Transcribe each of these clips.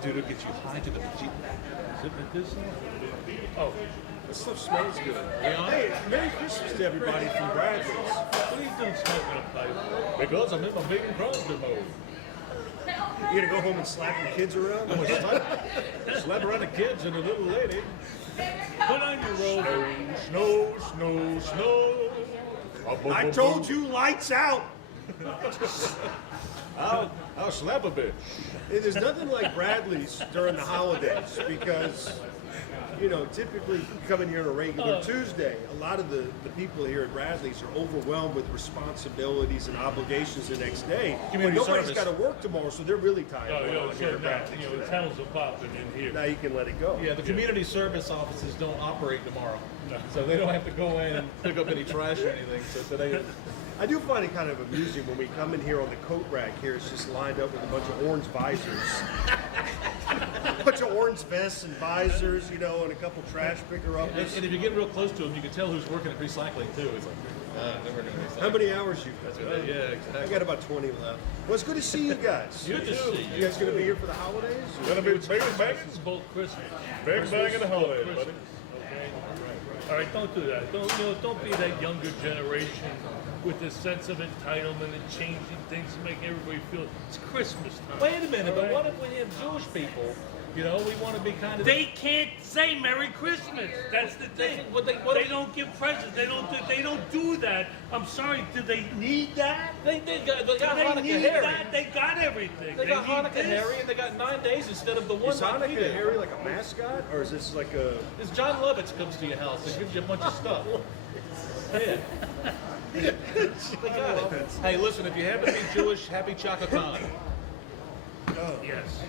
Dude, it'll get you high to the bejesus. Sip at this one? Oh, this stuff smells good. Yeah. Hey, Merry Christmas to everybody from Bradley's. What are you doing smoking a pipe? Because I'm in my big and Crosby mode. You gonna go home and slap your kids around? I'm gonna slap around the kids and the little lady. Put on your robe. Snow, snow, snow. I told you, lights out. I'll slap a bitch. Hey, there's nothing like Bradley's during the holidays because, you know, typically coming here on a regular Tuesday, a lot of the people here at Bradley's are overwhelmed with responsibilities and obligations the next day. Community Nobody's service. got to work tomorrow, so they're really tired. Oh, yo, here so at now, Bradley's. the tunnels are popping in here. Now you can let it go. Yeah, the community service offices don't operate tomorrow. So they don't have to go in and pick up any trash or anything. So today, I do find it kind of amusing when we come in here on the coat rack here, it's just lined up with a bunch of orange visors. A bunch of orange vests and visors, you know, and a couple trash picker-uppers. and if you get real close to them, you can tell who's working at recycling too. It's like, they're working at recycling. How many hours you got? Yeah, I exactly. got about 20 left. Well, it's good to see you guys. Good to see You guys gonna be here for the holidays? Gonna be big bang, It's called Christmas. big bang in the holidays, buddy. Okay? All right, don't do that. Don't be that younger generation with this sense of entitlement and changing things to make everybody feel it's Christmas time. Wait a minute, but All what right? if we have Jewish people? You know, we want to be kind of. They can't say Merry Christmas. That's the thing. They don't give presents. They don't do that. I'm sorry. Do they need that? They got Do they Hanukkah need Harry. that? They got everything. They got need Hanukkah this. Harry, and they got 9 days instead of the one Is like we Hanukkah did. Harry like a mascot, or is this like a... It's John Lovitz comes to your house and gives you a bunch of stuff. Yeah. They got it. Hey, listen, if you happen to be Jewish, happy Chaka Khan. Yes.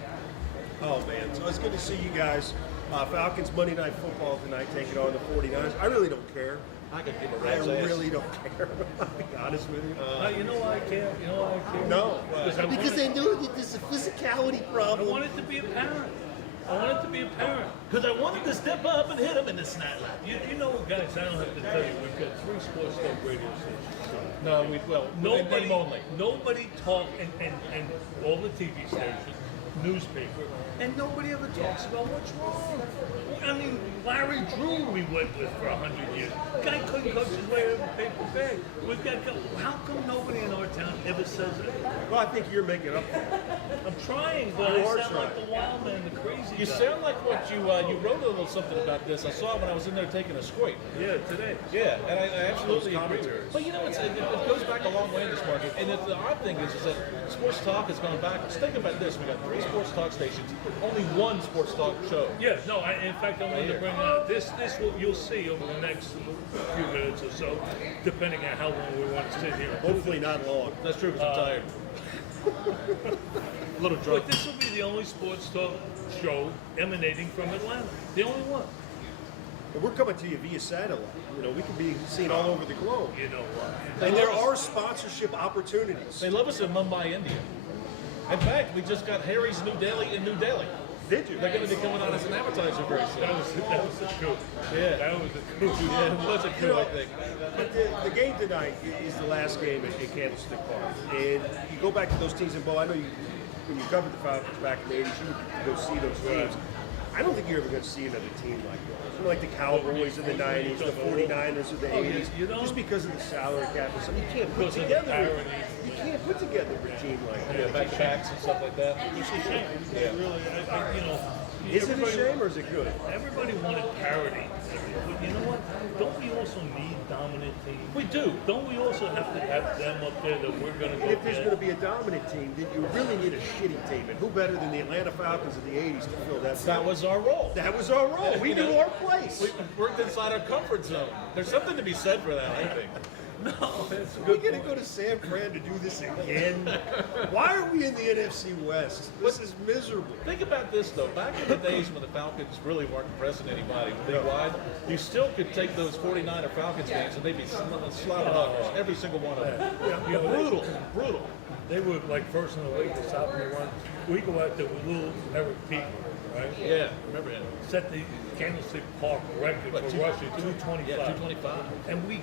Oh, man. So it's good to see you guys. Falcons Monday Night Football tonight taking on the 49ers. I really don't care. I could give a I rat's ass. really don't care. I'll be honest with you. You know why I care? You know why I care? No. Because they knew that there's a physicality I problem. wanted to be a parent. I wanted to be a parent. Because I wanted to step up and hit him in the snap. You know, guys, I don't have to tell you, we've got 3 sports talk radio stations. No, Nobody talk, and all the TV stations, newspaper, and nobody ever talks about what's wrong. I mean, Larry Drew we went with for 100 years. Guy couldn't coach his way out of a paper bag. We've got, how come nobody in our town ever says it? Well, I think you're making up for it. I'm trying, but You I are sound like trying. the wild man, the crazy You guy. sound like what you wrote a little something about this. I saw when I was in there taking a squint. Yeah, today. Yeah, and I absolutely agree. commentaries. But you know, it goes back a long way in this market. And the odd thing is that sports talk has gone backwards. Think about this: we got 3 sports talk stations, only 1 sports talk show. Yeah, no, in fact, I wanted to bring out this you'll see over the next few minutes or so, depending on how long we want to sit here. Hopefully not long. That's true because I'm tired. A little drunk. But this will be the only sports talk show emanating from Atlanta. The only one. And we're coming to you via satellite. You know, we can be seen all over the globe. You know what? And there are sponsorship opportunities. They love us in Mumbai, India. In fact, we just got Harry's New Delhi in New Delhi. Did you? They're going to be coming on as an advertiser very soon. That was the coup. Yeah. That was the coup. Yeah, it was a You coup, know, I think. but the game tonight is the last game at Candlestick Park. And you go back to those teams, and Bo, I know you, when you covered the Falcons back in the 80s, you would go see those teams. I don't think you're ever going to see another team like those. You know, like the Cowboys in the 90s, the 49ers of the 80s. you know? Just because of the salary cap or something, you can't put Because of the together. irony. You can't put together a team like that. Yeah, back backs and stuff like that. It's a shame. Yeah. Really, you know. Is it a everybody- shame or is it good? Everybody wanted parity. But you know what? Don't we also need dominant teams? We do. Don't we also have to have them up there that we're going to go If there's get? going to be a dominant team, then you really need a shitty team. And who better than the Atlanta Falcons of the 80s to fill that That was our role. That was our role. We You knew know, our place. We worked inside our comfort zone. There's something to be said for that, I think. No, that's a We're good going to point. go to San Fran to do this again. Why are we in the NFC West? This is miserable. Think about this, though. Back in the days when the Falcons really weren't impressing anybody league-wide, you still could take those 49er Falcons games and they'd be slobberockers, every single one of them. You know, Brutal, brutal. They were like first in the league to stop the run. We go out there with little Eric Pete, right? Yeah, remember him. Set the Candlestick Park record What, for rushing, 225. Yeah, 225. And we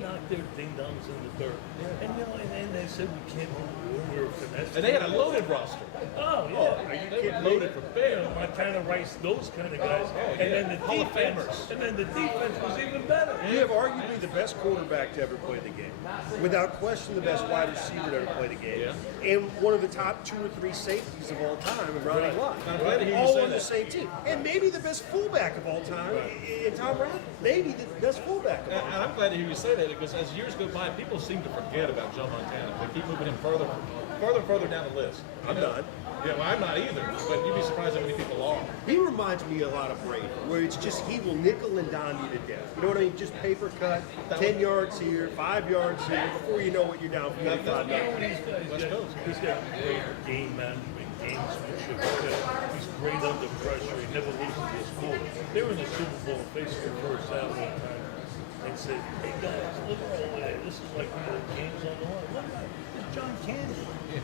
knocked their ding-dongs in the dirt. And you know, and then they said we can't we were finesse. And they had a loaded roster. Oh, yeah. They were loaded for fair. Montana Rice, those kind of guys. yeah. And then the Hall of defense, Famers. and then the defense was even better. You have arguably the best quarterback to ever play the game. Without question, the best wide receiver to ever play the game. And one of the top 2 or 3 safeties of all time in Ronnie Lott. I'm glad to hear you All say on the that. same team. And maybe the best fullback of all time in Tom Brady. Maybe the best fullback of all time. And I'm glad to hear you say that because as years go by, people seem to forget about Joe Montana. They keep moving him further down the list. I'm not. Yeah, well, I'm not either, but you'd be surprised how many people are. He reminds me a lot of Brady, where it's just he will nickel and dime you to death. You know what I mean? Just paper cut, 10 yards here, 5 yards here. Before you know it, you're down 45 nothing. He's got great game management, gamesmanship. He's great under pressure. He never loses his cool. They were in the Super Bowl facing the first half one time and said, hey guys, look over there. This is like one of the games on the line. Look, it's John Candy. The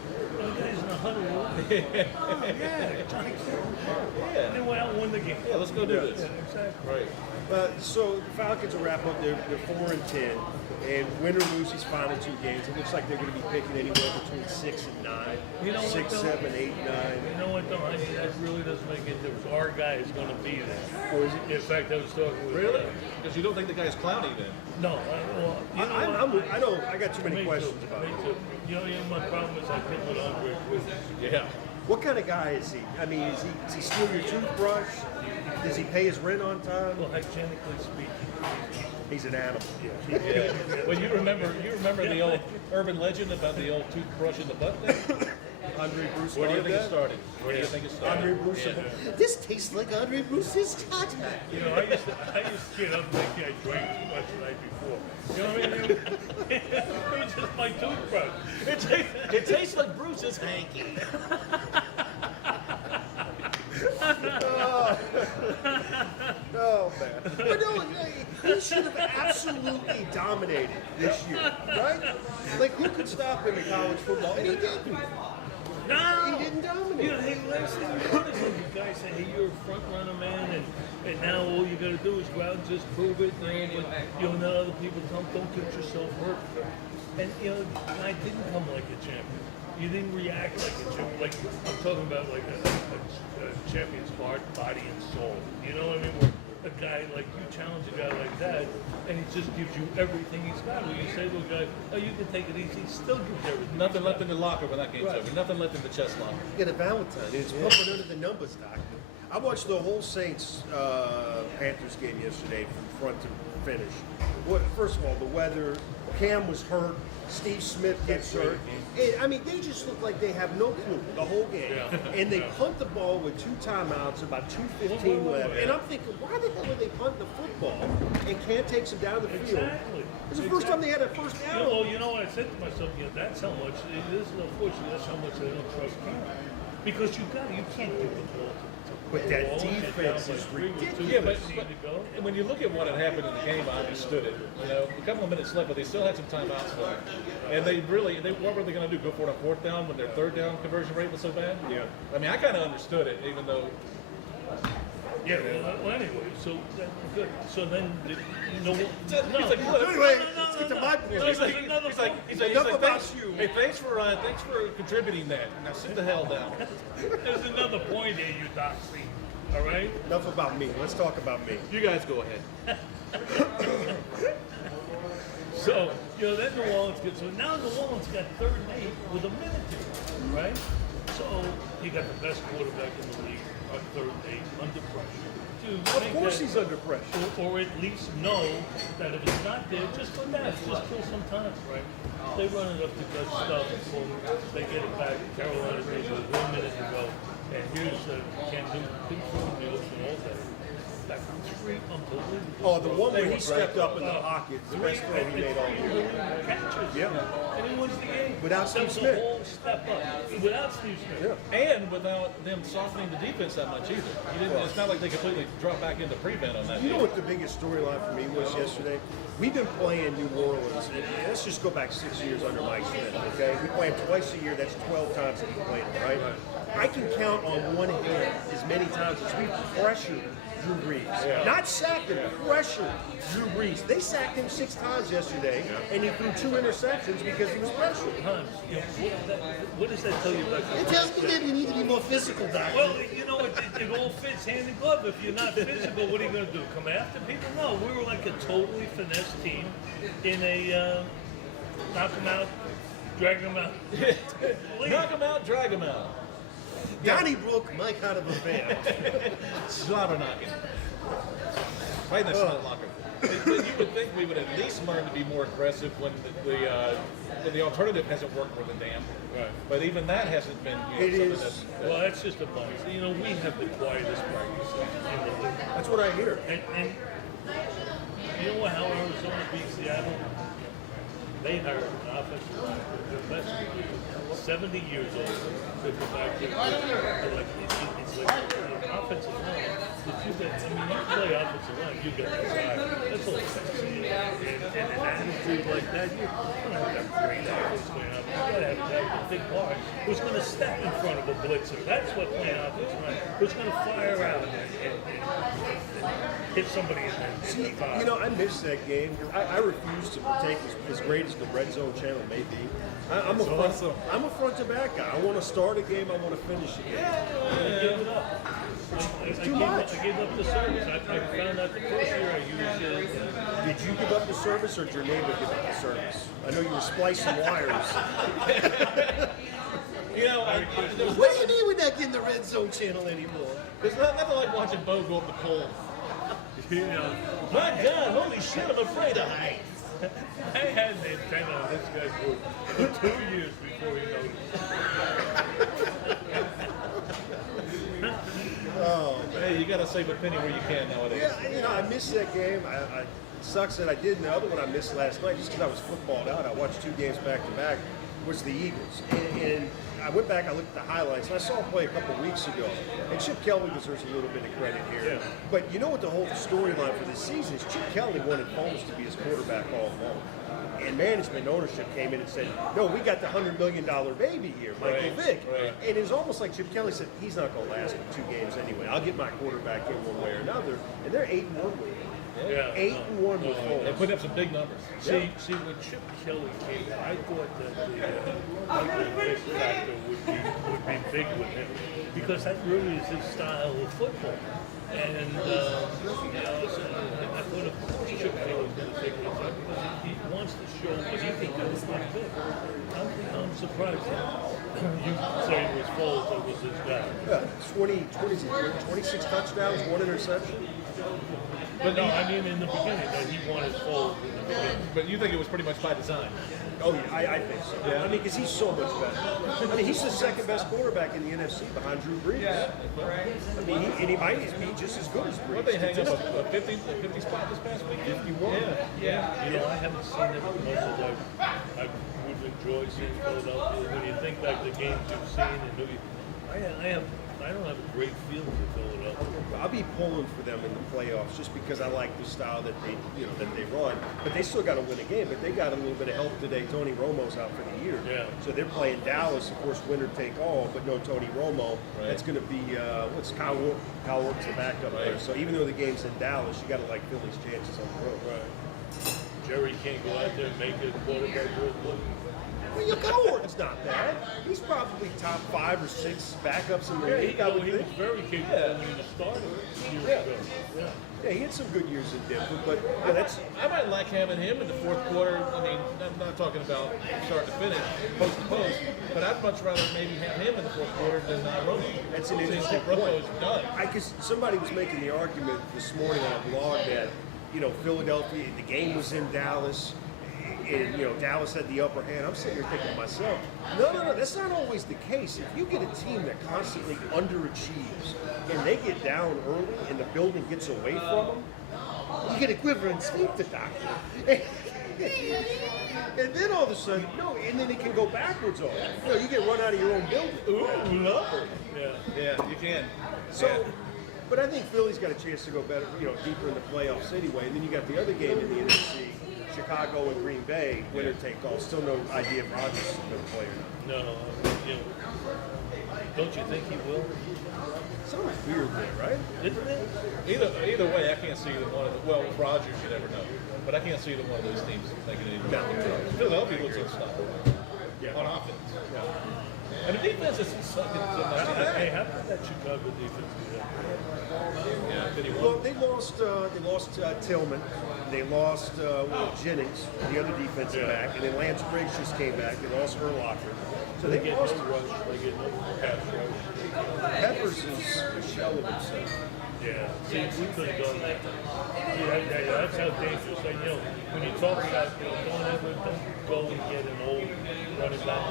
guys in the huddle. Oh, yeah, John Candy. Yeah. And they went out and won the game. Yeah, let's go do this. Yeah, exactly. Right. So the Falcons will wrap up. They're 4-10, and win or lose these final 2 games, it looks like they're going to be picking anywhere between 6 and 9, You know what, 6, though? 7, 8, 9. You know what, though? I mean, that really doesn't make a difference. Our guy is going to be there. Or is it? In fact, I was talking with... Really? Because you don't think the guy's clowny then? No. Well, you know what? I don't. I got too many Me questions too, about me it. too. You know, my problem is I think with Andre Bruce. Yeah. What kind of guy is he? I mean, does he steal your toothbrush? Does he pay his rent on time? Well, hygienically speaking, He's an animal. Yeah. Well, you remember the old urban legend about the old toothbrush in the butt thing? Andre Bruce. Where do you started think it that? started? Where do you think it started? Andre Bruce. This tastes like Andre Bruce's tata. you know, I used to get up thinking I drank too much the night before. You know what I mean? It was just my toothbrush. It tastes like Bruce's hanky. Oh man! But no, he should have absolutely dominated this year, right? Like who could stop him in college football? And he didn't. No! He didn't dominate. You know, hey, last thing you want is when the guy say, hey, you're a front runner, man, and now all you got to do is go out and just prove it. And, you know, now other people tell him, don't get yourself hurt. And, you know, the guy didn't come like a champion. You didn't react like a champion. Like, I'm talking about like a champion's heart, body, and soul. You know what I mean? Where a guy like you challenge a guy like that, and he just gives you everything he's got. When you say to a guy, oh, you can take it easy, he still gives everything. Nothing left in the locker when that game's Right. over. Nothing left in the chest locker. Get a Valentine. It's pumping under the numbers, doctor. I watched the whole Saints Panthers game yesterday from front to finish. First of all, the weather. Cam was hurt. Steve Smith gets hurt. And, I mean, they just look like they have no clue the whole game. Yeah. And they punt the ball with 2 timeouts, about 2:15 left. And I'm thinking, why the hell are they punting the football and can't take some down the field? Exactly. It's the first time they had a first You down. know, well, you know what I said to myself? You know, that's how much. This is unfortunately that's how much they don't trust Cam. Because you can't give the ball to But that Ball, defense get is down by 3 with ridiculous. Yeah, but 2:15 to go. when you look at what had happened in the game, I understood it. You know, a couple of minutes left, but they still had some timeouts left. And what were they going to do? Go for it on 4th down when their 3rd down conversion rate was so bad? Yeah. I mean, I kind of understood it, even though. Yeah, well, anyway, so good. So then, no, He's like, look, Anyway, let's get to my point. No, He's like, there's another Enough about thanks, you. Hey, thanks for contributing that. Now sit the hell down. There's another point here, you doxy. All right? Enough about me. Let's talk about me. You guys go ahead. So, you know, then New Orleans gets, so now New Orleans got 3rd and 8 with a minute to go, right? So, you got the best quarterback in the league on 3rd and 8 under pressure. Dude, Of course he's under pressure. or at least know that if it's not there, just go down, just kill some time, right? They run it up to good stuff, boom, they get it back. Carolina goes with 1 minute to go, and here's can't do big throw in the ocean all day. That 3 unbelievable. Oh, the one where he throws, stepped right? up in the pocket, the best throw he made all year. Catches. Yeah. And he wins the game. Without Steve That's Smith. a whole step up. Without Steve Smith. Yeah. And without them softening the defense that much either. It's not like they completely dropped back into prevent on that. You know game. what the biggest storyline for me was yesterday? We've been playing New Orleans, and let's just go back 6 years under Mike Smith, okay? We play him twice a year, that's 12 times that we played him, right? I can count on one hand as many times as we pressured Drew Brees. Not sacked him, pressured Drew Brees. They sacked him 6 times yesterday, and he threw 2 interceptions because he was pressured. Hans, you know, what does that tell you about your It tells me that you need to be more physical, Doc. Well, you know, it all fits hand in glove. If you're not physical, what are you going to do? Come after people? No, we were like a totally finesse team in a knock them out, drag them out. Knock him out, drag him out. Donnybrook, my kind of a fan. Slobber knocking. Right in the snout locker. But you would think we would at least learn to be more aggressive when the alternative hasn't worked worth a damn. Right. But even that hasn't been. It something is. that's- Well, that's just a bonus. You know, we have the quietest practice in the league. That's what I hear. And you know how Arizona beat Seattle? They hired an offensive line. They're best 70 years old. They go back there. They're like, it's like an offensive line. If you get, I mean, you play offensive line, you get inside. That's all it's and an attitude like that, you're going to have great offense playing up. You got to have that big part who's going to step in front of a blitzer. That's what playing offensive line. Who's going to fire out and hit somebody in the See, thigh. you know, I missed that game. I refuse to partake as great as the Red Zone channel may be. I'm a front to back guy. I want to start a game. I want to finish a game. I gave it up. I gave up the service. I found out the first year I used it. Did you give up the service or did your neighbor give up the service? I know you were splicing wires. You know, What do you mean we're not getting the Red Zone channel anymore? there's nothing like watching Bo go up the pole. You know, My God, holy shit, I'm afraid of heights. I had an antenna on this guy's roof for 2 years before he noticed. Hey, you got to save a penny where you can nowadays. Yeah, you know, I missed that game. It sucks that I did. And the other one I missed last night, just because I was footballed out. I watched 2 games back to back. Was the Eagles, and I went back. I looked at the highlights, and I saw him play a couple weeks ago. And Chip Kelly deserves a little bit of credit here. Yeah. But you know what the whole storyline for this season is? Chip Kelly wanted Holmes to be his quarterback all along. And management ownership came in and said, no, we got the $100 million baby here, Michael Right, Vick. right. And it was almost like Chip Kelly said, he's not going to last for 2 games anyway. I'll get my quarterback in one way or another. And they're 8-1 with him. Yeah. 8-1 with They Holmes. put up some big numbers. See, when Chip Kelly came, I thought that the Michael Vick factor would be big with him because that really is his style of football. And you know, so I thought of course Chip Kelly's going to take this up because he wants to show what he can do with Mike Vick. I'm surprised that you say it was Foles that was his guy. Yeah, 26 touchdowns, 1 interception. But no, I mean in the beginning that he wanted Foles in the beginning. But you think it was pretty much by design. Oh, yeah, I think so. Yeah. I mean, because he's so much better. I mean, he's the second best quarterback in the NFC behind Drew Brees. I mean, he might be just as good as Brees. What they hang up a 50 spot this past week? 51. Yeah. You know, I haven't seen it as much as I would enjoy seeing Philadelphia. When you think back the games you've seen and who I don't have a great feel for Philadelphia. I'll be pulling for them in the playoffs just because I like the style that they run. But they still got to win a game. But they got a little bit of help today. Tony Romo's out for the year. Yeah. So they're playing Dallas, of course, winner take all. But no Tony Romo. Right. That's going to be what's Kyle Walker? Kyle Walker's the backup there. So even though the game's in Dallas, you got to like Philly's chances on the road. Right. Jerry can't go out there and make a quarterback worth looking. Well, your Coward's not bad. He's probably top 5 or 6 backups in the Yeah, league. I would he was think. very capable when he started years ago. Yeah. Yeah, he had some good years in Denver, but yeah, that's I might like having him in the fourth quarter. I mean, I'm not talking about start to finish, post to post, but I'd much rather maybe have him in the fourth quarter than Romo. That's an Seems interesting like point. Romo's done. Because somebody was making the argument this morning on a blog that Philadelphia, the game was in Dallas. And Dallas had the upper hand. I'm sitting here thinking to myself, no, that's not always the case. If you get a team that constantly underachieves and they get down early and the building gets away from them, you get a quiver and sphincter doctor. And then all of a sudden, and then it can go backwards on you. You get run out of your own building. Ooh, love it. Yeah. Yeah, you can. So, but I think Philly's got a chance to go better, deeper in the playoffs anyway. And then you got the other game in the NFC. Chicago and Green Bay, winner take all. Still no idea if Rodgers is going to play or not. No, Don't you think he will? Sounds weird there, right? Isn't it? Either way, I can't see either one of the. Well, Rodgers, you never know, but I can't see either one of those teams making any mountain. Philadelphia looks unstoppable on offense. And the defense isn't sucking so much. Hey, how about that Chicago defense? Yeah, did he Well, win? they lost Tillman, they lost Jennings, the other defensive back, and then Lance Briggs just came back. They lost Urlacher. So They they get lost. no rush. They get no pass rush. Peppers is a shell of himself. Yeah. See, we could have done that. That's how dangerous. And, when you talk about, don't go and get an old running back.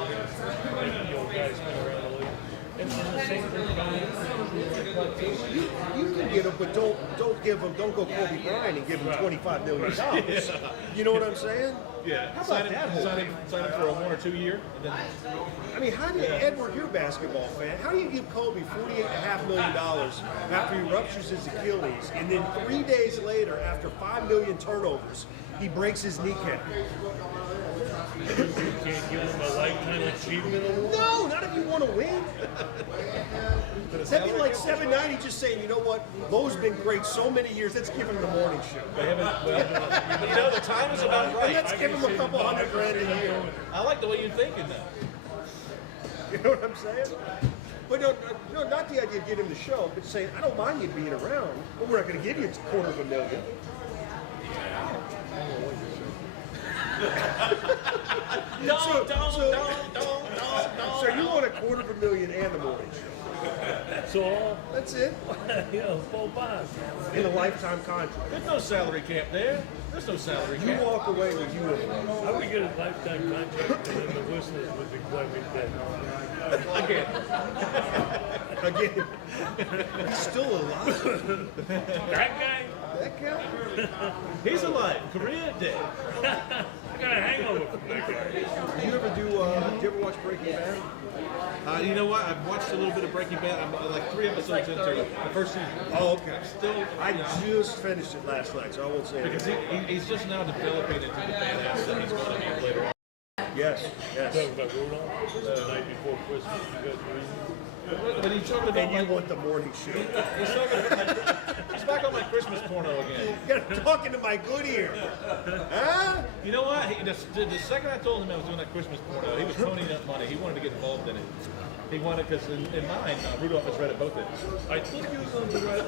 Guys been around the league. And the same thing You can get him, but don't go Kobe Bryant and give him $25 million. You know what I'm saying? Yeah. How about Sign him, that whole sign thing? him, sign him for a 1 or 2 year, and then I mean, how do you, Edward, you're a basketball fan, how do you give Kobe $48.5 million after he ruptures his Achilles, and then 3 days later, after 5 million turnovers, he breaks his kneecap? You can't give him a lifetime achievement award. No, not if you want to win. That'd be like 790 just saying, you know what, Mo's been great so many years, let's give him the morning show. they haven't. Well, the time is about And right. let's give him a couple $100 grand a year. I like the way you're thinking now. You know what I'm saying? But no, not the idea of getting him the show, but saying, I don't mind you being around, but we're not going to give you $250,000. Don't. So you want $250,000 and the morning show. That's all. That's it. Full box. In a lifetime contract. There's no salary cap there. There's no salary You cap. walk away with you. I would get a lifetime contract, and then the listeners would declare me dead. Again. Again, he's still alive. That guy? That guy? He's alive. Korea dead. I got a hangover from that guy. Do you ever watch Breaking Bad? You know what? I've watched a little bit of Breaking Bad. I'm like 3 episodes into the first season. Oh, okay. Still, I just finished it last night, so I won't say because anything. he's just now developing into the badass that he's going to be later on. Yes, yes. Talking about Rudolph, the night before Christmas, you guys were eating. But he's talking about And you want the morning show. he's back on my Christmas porno again. You're talking to my good ear. Huh? You know what? The second I told him I was doing that Christmas porno, he was ponying up money. He wanted to get involved in it. He wanted, because in mine, Rudolph has read it both ends. I think you were going to write.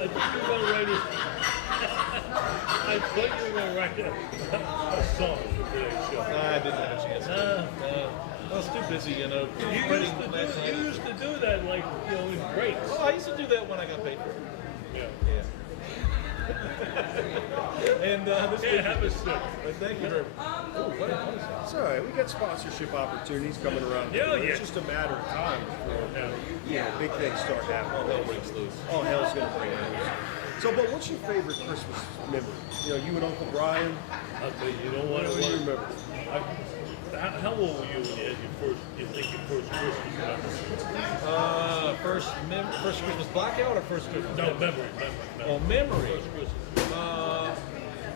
I thought you were going to write a song for today's show. I didn't have a chance. I was too busy, You printing last night. used to do that, like, in breaks. Well, I used to do that when I got paid for it. Yeah. And this Can't have a sip. thank you very much. Oh, what is that? It's all right. We got sponsorship opportunities coming around. Yeah, yeah. It's just a matter of time before big things start happening. Hell breaks loose. Oh, hell's gonna break loose. So, but what's your favorite Christmas memory? You and Uncle Brian. I'll tell you, you know what? What do you remember? How old were you when you had your first Christmas memory? First Christmas blackout or first Christmas? No, memory. Oh, memory. First Christmas.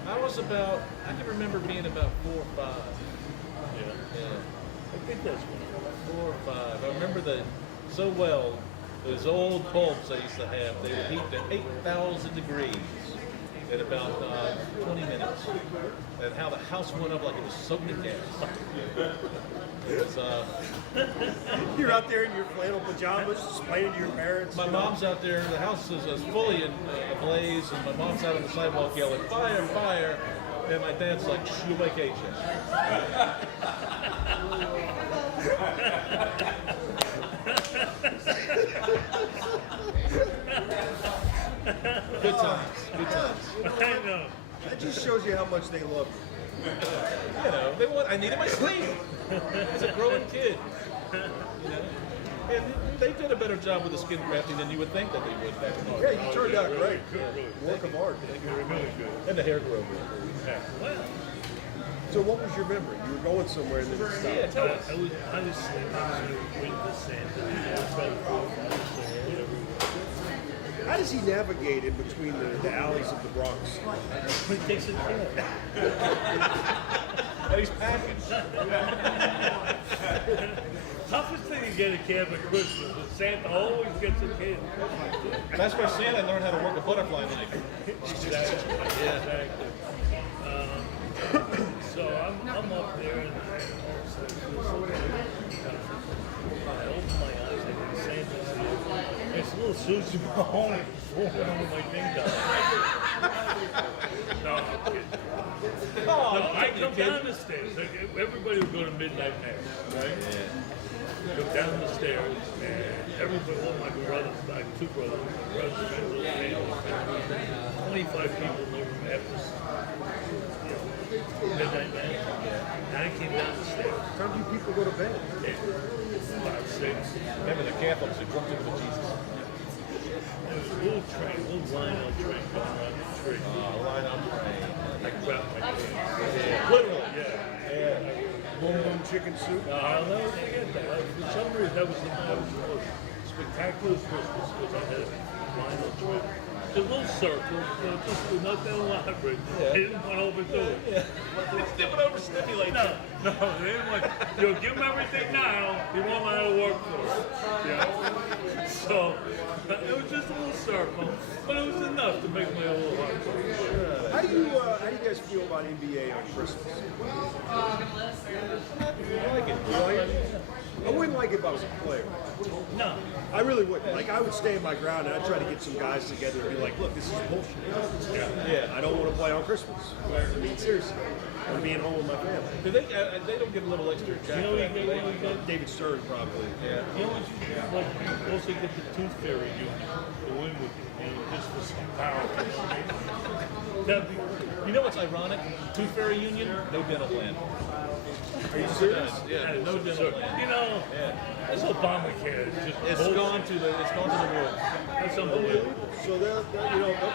I can remember being about 4 or 5. Yeah. Yeah. I think that's when 4 or 5. I remember so well. Those old bulbs I used to have, they would heat to 8,000 degrees in about 20 minutes. And how the house went up like it was soaked in gas. It was, You're out there in your flannel pajamas, explaining to your parents. my mom's out there, the house is fully ablaze, and my mom's out on the sidewalk yelling, fire, fire. And my dad's like, shoo, vacation. Good times. I know. That just shows you how much they love you. I needed my sleep as a growing kid. And they did a better job with the skin crafting than you would think that they would back in the day. Yeah, you turned out great. Really. Work of art. You're really good. And the hair grew. Yeah. Well, So what was your memory? You were going somewhere and then it stopped. Yeah, tell us. I was sleeping with the Santa. Whatever. How does he navigate in between the alleys of the Bronx? He takes a cab. And he's packaged. Toughest thing you get at camp at Christmas is Santa always gets a kid. That's where Santa learned how to work a butterfly knife. Exactly. Yeah. Exactly. So I'm up there and all of a sudden I open my eyes and Santa's here. It's little Susie Mahoney walking over my thing down. No, I'm kidding. Oh, No, I come down the stairs. Like, everybody would go to midnight mass, right? Go down the stairs, and everybody, all my brothers, I have 2 brothers, friends, family, 25 people in the room after midnight mass. And I came down the stairs. How time do you people go to bed? 5, 6. Remember the Catholics who drunk into Jesus. There was a little train, a little line-on train going around the tree. Line up train. I grabbed my pants. Yeah. Literally. Yeah. Boom boom chicken soup. I'll never forget that. For some reason, that was the most spectacular Christmas because I had a line on train. A little circle, just nothing elaborate. Yeah. They didn't want to overdo it. Dip it over, stimulate. No, they didn't want. Give them everything now. You won't know how to work for it. Yeah. So it was just a little circle, but it was enough to make my little heart go. How do you guys feel about NBA on Christmas? I like it. You like it? I wouldn't like it if I was a player. No. I really wouldn't. Like, I would stand my ground and I'd try to get some guys together and be like, look, this is bullshit. Yeah. I don't want to play on Christmas. I mean, seriously. I'm being home with my family. Do they don't get a little extra jack You know, for that? you got David Stern, probably. Yeah. You know what you like? You also get the Tooth Fairy union to win with you, just for some power. That'd be You know what's ironic? Tooth Fairy Union, no dental plan. Are you serious? Yeah, no dental sure. plan. You know, Yeah. this Obamacare is just It's bullshit. gone to the woods. That's unbelievable. So they'll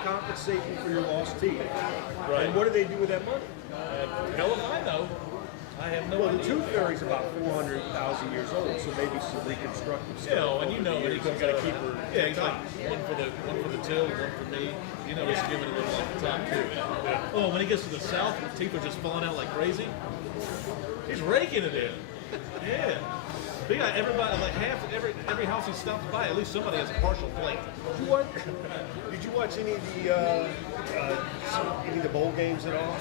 compensate you for your lost teeth. Right. And what do they do with that money? Hell if I know. I have no Well, the idea. Tooth Fairy's about 400,000 years old, so maybe some reconstructive stuff. Yeah, and you over know the that he years. comes You gotta out. keep her. Yeah, he's like one for the till, one for me. You know he's giving it a little off the top too. Oh, when he gets to the south, the teeth are just falling out like crazy. He's raking it in. Yeah. They got everybody, like every house he stops by, at least somebody has a partial plate. Did you watch any of the bowl games at all?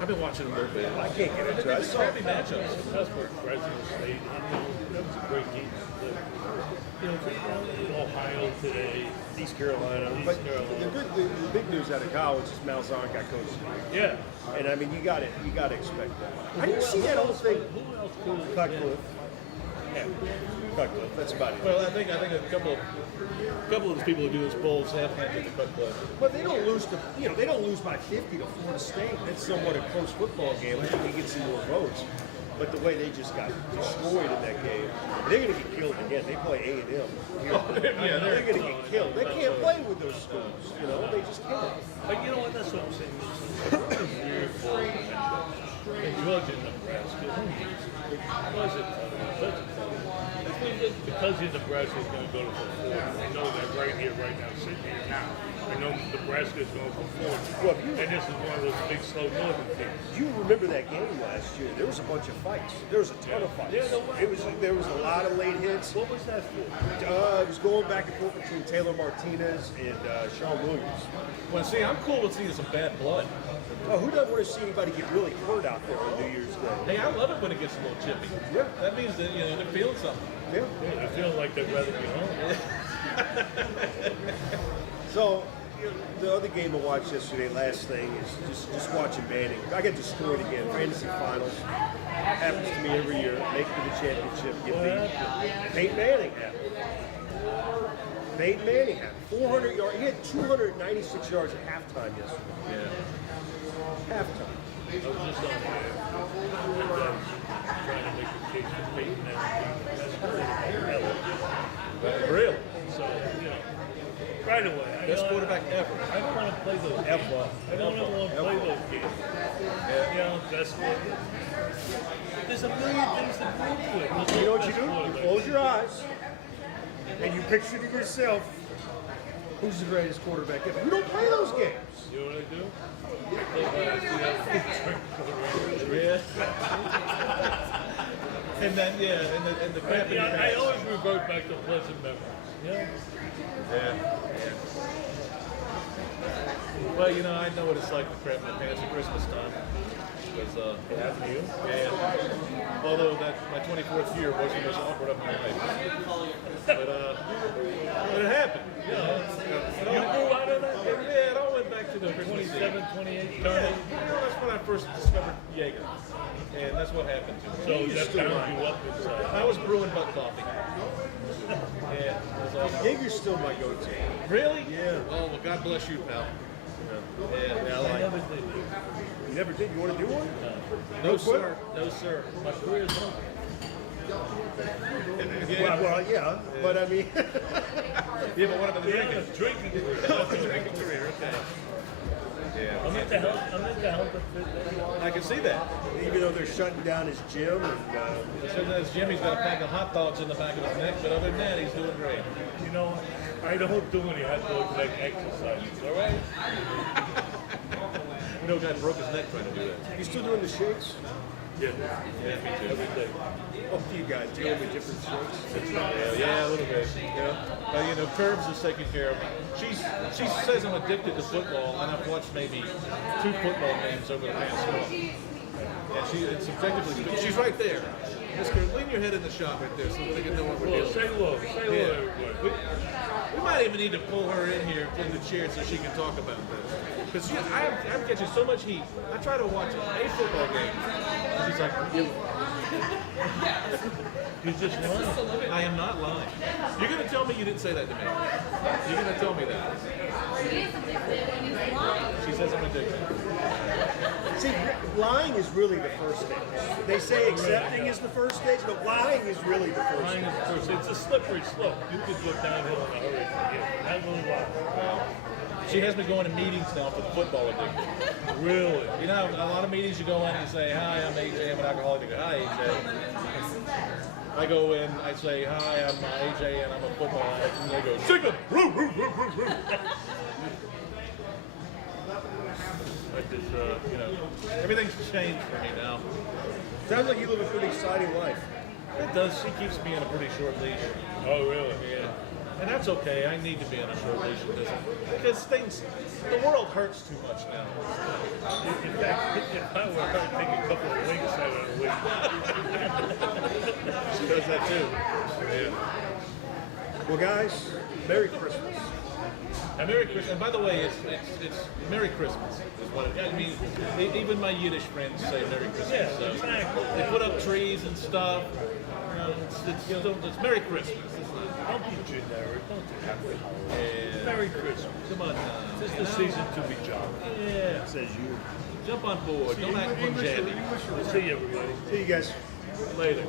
I've been watching a little bit. I can't get into it. I It's saw crappy matchups. That's where Fresno State, that was a great game. You know, Ohio today. East Carolina. But the big news out of college is Malzahn got coached. Yeah. And I mean, you got to expect that. How do you see that whole thing? Who else cool? Cutcliffe. Yeah. Cutcliffe. That's about it. Well, I think a couple of the people who do this bowls have hinted the cut club. But they don't lose to, they don't lose by 50 to Florida State. That's somewhat a close football game. I think they get some more votes. But the way they just got destroyed in that game, they're going to get killed again. They play A&M. Yeah, They're going to get killed. They can't play with those schools. They just can't. But you know what? That's what I'm saying. It's weird for in Georgia, Nebraska. Why is it such a because Nebraska is going to go to the 4. I know that right here, right now, sitting here now. I know Nebraska is going for 4. Well, And this is one of those big, slow northern teams. You remember that game last year? There was a bunch of fights. There was a ton of fights. Yeah, There was a lot of late hits. What was that for? It was going back and forth between Taylor Martinez and Sean Williams. Well, see, I'm cool with seeing some bad blood. Oh, who doesn't want to see anybody get really hurt out there on New Year's Day? Hey, I love it when it gets a little chippy. Yeah. That means that they're feeling something. Yeah. Yeah, I feel like they'd rather be home. So, the other game I watched yesterday, last thing, is just watching Manning. I got destroyed again. Fantasy finals. Happens to me every year. Make it to the championship. Get beat. Peyton Manning happened. Peyton Manning happened. 400 yards. He had 296 yards at halftime yesterday. Yeah. Halftime. I was just on there. Trying to make a case for Peyton and Really? So, right away. Best quarterback ever. I don't want to play those games. I don't ever want to play those games. That's what. There's a million things to prove with. You know what you do? You close your eyes and you picture to yourself who's the greatest quarterback ever. You don't play those games. You know what I do? Yeah. and then and the crap in your I pants. always revert back to pleasant memories. Yeah. Yeah. Well, you know, I know what it's like to crap my pants at Christmas time. Because, yeah. Although my 24th year wasn't the most awkward of my life. But it happened. You know, You grew out of that? yeah, it all went back to the Christmas 27, Eve. 28, 30. Yeah, you know, that's when I first discovered Jaeger. And that's what happened to me. So that bound you up inside. I was brewing butt coffee. Yeah, that's awesome. Jaeger's still my go-to. Really? Yeah. Oh, well, God bless you, pal. Yeah, I I like never did. You never did? You want to do one? No, sir. No, sir. My career's over. Yeah, Well, yeah, but I mean, yeah, but what about the Yeah, drinking? drinking career. Drinking career, okay. Yeah. I'm into health and fitness. I can see that. even though they're shutting down his gym, and So as Jimmy's got a pack of hot dogs in the back of his neck, but other than that, he's doing great. You know, I don't do any hot dog leg exercises, all right? You know, a guy broke his neck trying to do that. you still doing the shakes? Yeah, Yeah, me too. every day. Oh, you guys dealing with different shakes? Yeah, a little bit. Yeah. You know, Curbs is taking care of me. She says I'm addicted to football, and I've watched maybe 2 football games over the past month. And it's objectively, she's right there. Miss Curbs, lean your head in the shot right there so they can know what we're Well, doing. say hello, everybody. We might even need to pull her in here in the chair so she can talk about this. Because I'm catching so much heat. I try to watch a football game. And she's like, You're just lying. I am not lying. You're going to tell me you didn't say that to me. You're going to tell me that. She says I'm addicted. See, lying is really the first stage. They say accepting is the first stage, but lying is really the first Lying stage. is first. It's a slippery slope. You could go downhill in a hurry from here. That's really wild. She has me going to meetings now for the football addiction. Really? You know, a lot of meetings you go in and you say, hi, I'm AJ, I'm an alcoholic. They go, hi, AJ. I go in, I say, hi, I'm AJ, and I'm a football addict. And they go, sick of Like this, you know, everything's changed for me now. Sounds like you live a pretty exciting life. It does. She keeps me on a pretty short leash. Oh, really? Yeah. And that's okay. I need to be on a short leash because things, the world hurts too much now. In fact, if I were her, I'd take a couple of winks out of the week. She does that too. Yeah. Well, guys, Merry Christmas. And Merry Christmas. And by the way, it's Merry Christmas is what it, I mean. Even my Yiddish friends say Merry Christmas. Yeah, So exactly. they put up trees and stuff. You know, it's Merry Christmas. Don't be generic. Don't do happy holidays. Yeah. Merry Christmas. Come on now. This is you the know? season to be jolly. Yeah. Says you. Jump on board. Don't act punjabi. See you, everybody. See you guys. Later.